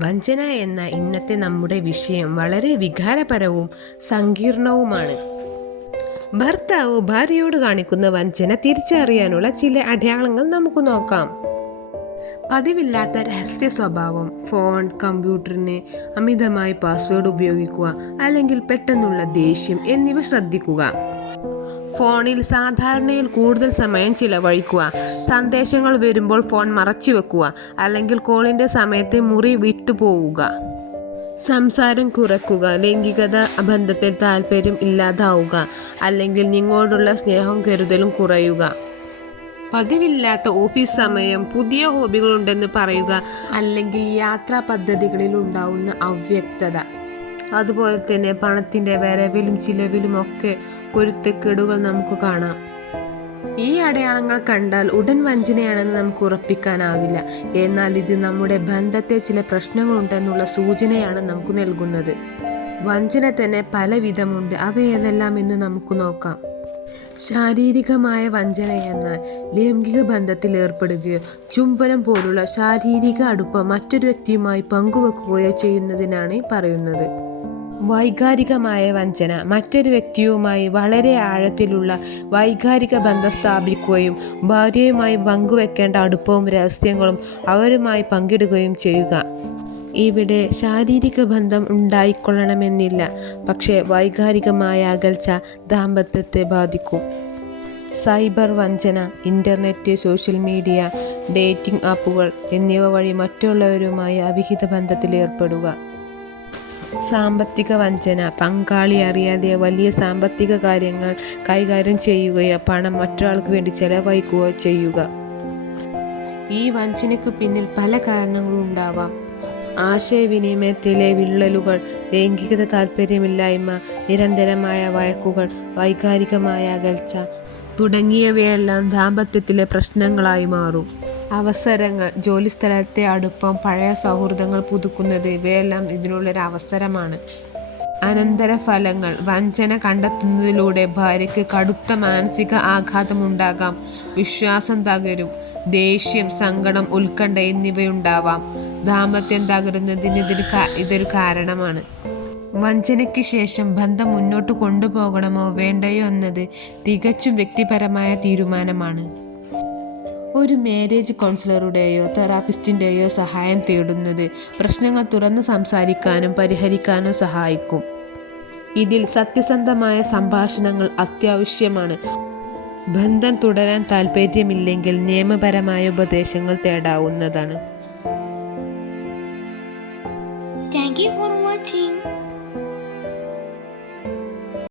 വഞ്ചന എന്ന ഇന്നത്തെ നമ്മുടെ വിഷയം വളരെ വികാരപരവും സങ്കീർണവുമാണ്. ഭർത്താവ് ഭാര്യയോട് കാണിക്കുന്ന വഞ്ചന തിരിച്ചറിയാനുള്ള ചില അടയാളങ്ങൾ നമുക്ക് നോക്കാം. പതിവില്ലാത്ത രഹസ്യ സ്വഭാവം, ഫോൺ, കമ്പ്യൂട്ടറിന് അമിതമായി പാസ്വേഡ് ഉപയോഗിക്കുക, അല്ലെങ്കിൽ പെട്ടെന്നുള്ള ദേഷ്യം എന്നിവ ശ്രദ്ധിക്കുക. ഫോണിൽ സാധാരണയിൽ കൂടുതൽ സമയം ചിലവഴിക്കുക, സന്ദേശങ്ങൾ വരുമ്പോൾ ഫോൺ മറച്ചു വെക്കുക, അല്ലെങ്കിൽ കോളിൻ്റെ സമയത്ത് മുറി വിട്ടുപോവുക. സംസാരം കുറയ്ക്കുക, ലൈംഗികത ബന്ധത്തിൽ താല്പര്യം ഇല്ലാതാവുക, അല്ലെങ്കിൽ നിങ്ങളോടുള്ള സ്നേഹവും കരുതലും കുറയുക. പതിവില്ലാത്ത ഓഫീസ് സമയം, പുതിയ ഹോബികളുണ്ടെന്ന് പറയുക, അല്ലെങ്കിൽ യാത്രാ പദ്ധതികളിൽ ഉണ്ടാവുന്ന അവ്യക്തത. അതുപോലെ തന്നെ പണത്തിൻ്റെ വരവിലും ചിലവിലും ഒക്കെ പൊരുത്തക്കേടുകൾ നമുക്ക് കാണാം. ഈ അടയാളങ്ങൾ കണ്ടാൽ ഉടൻ വഞ്ചനയാണെന്ന് നമുക്ക് ഉറപ്പിക്കാനാവില്ല. എന്നാൽ ഇത് നമ്മുടെ ബന്ധത്തെ ചില പ്രശ്നങ്ങളുണ്ടെന്നുള്ള സൂചനയാണ് നമുക്ക് നൽകുന്നത്. വഞ്ചന തന്നെ പല വിധമുണ്ട്. അവയേതെല്ലാം എന്ന് നമുക്ക് നോക്കാം. ശാരീരികമായ വഞ്ചന എന്നാൽ ലൈംഗിക ബന്ധത്തിൽ ഏർപ്പെടുകയോ ചുംബനം പോലുള്ള ശാരീരിക അടുപ്പം മറ്റൊരു വ്യക്തിയുമായി പങ്കുവെക്കുകയോ ചെയ്യുന്നതിനാണ് പറയുന്നത്. വൈകാരികമായ വഞ്ചന മറ്റൊരു വ്യക്തിയുമായി വളരെ ആഴത്തിലുള്ള വൈകാരിക ബന്ധം സ്ഥാപിക്കുകയും ഭാര്യയുമായി പങ്കുവെക്കേണ്ട അടുപ്പവും രഹസ്യങ്ങളും അവരുമായി പങ്കിടുകയും ചെയ്യുക. ഇവിടെ ശാരീരിക ബന്ധം ഉണ്ടായിക്കൊള്ളണമെന്നില്ല, പക്ഷേ വൈകാരികമായ അകൽച്ച ദാമ്പത്യത്തെ ബാധിക്കും. സൈബർ വഞ്ചന, ഇൻ്റർനെറ്റ്, സോഷ്യൽ മീഡിയ, ഡേറ്റിംഗ് ആപ്പുകൾ എന്നിവ വഴി മറ്റുള്ളവരുമായി അവിഹിത ബന്ധത്തിൽ ഏർപ്പെടുക. സാമ്പത്തിക വഞ്ചന, പങ്കാളി അറിയാതെ വലിയ സാമ്പത്തിക കാര്യങ്ങൾ കൈകാര്യം ചെയ്യുകയോ പണം മറ്റൊരാൾക്ക് വേണ്ടി ചെലവഴിക്കുകയോ ചെയ്യുക. ഈ വഞ്ചനയ്ക്ക് പിന്നിൽ പല കാരണങ്ങളുണ്ടാവാം. ആശയവിനിമയത്തിലെ വിള്ളലുകൾ, ലൈംഗികത താല്പര്യമില്ലായ്മ, നിരന്തരമായ വഴക്കുകൾ, വൈകാരികമായ അകൽച്ച തുടങ്ങിയവയെല്ലാം ദാമ്പത്യത്തിലെ പ്രശ്നങ്ങളായി മാറും. അവസരങ്ങൾ, ജോലിസ്ഥലത്തെ അടുപ്പം, പഴയ സൗഹൃദങ്ങൾ പുതുക്കുന്നത് ഇവയെല്ലാം ഇതിനുള്ളൊരു അവസരമാണ്. അനന്തരഫലങ്ങൾ, വഞ്ചന കണ്ടെത്തുന്നതിലൂടെ ഭാര്യയ്ക്ക് കടുത്ത മാനസിക ആഘാതമുണ്ടാകാം, വിശ്വാസം തകരും, ദേഷ്യം, സങ്കടം, ഉത്കണ്ഠ എന്നിവയുണ്ടാവാം. ദാമ്പത്യം തകരുന്നതിന് ഇതൊരു കാരണമാണ്. വഞ്ചനയ്ക്ക് ശേഷം ബന്ധം മുന്നോട്ട് കൊണ്ടുപോകണമോ വേണ്ടയോ എന്നത് തികച്ചും വ്യക്തിപരമായ തീരുമാനമാണ്. ഒരു മാരേജ് കൗൺസിലറുടെയോ തെറാപ്പിസ്റ്റിൻ്റെയോ സഹായം തേടുന്നത് പ്രശ്നങ്ങൾ തുറന്ന് സംസാരിക്കാനും പരിഹരിക്കാനും സഹായിക്കും. ഇതിൽ സത്യസന്ധമായ സംഭാഷണങ്ങൾ അത്യാവശ്യമാണ്. ബന്ധം തുടരാൻ താല്പര്യമില്ലെങ്കിൽ നിയമപരമായ ഉപദേശങ്ങൾ തേടാവുന്നതാണ്. Thank you for watching.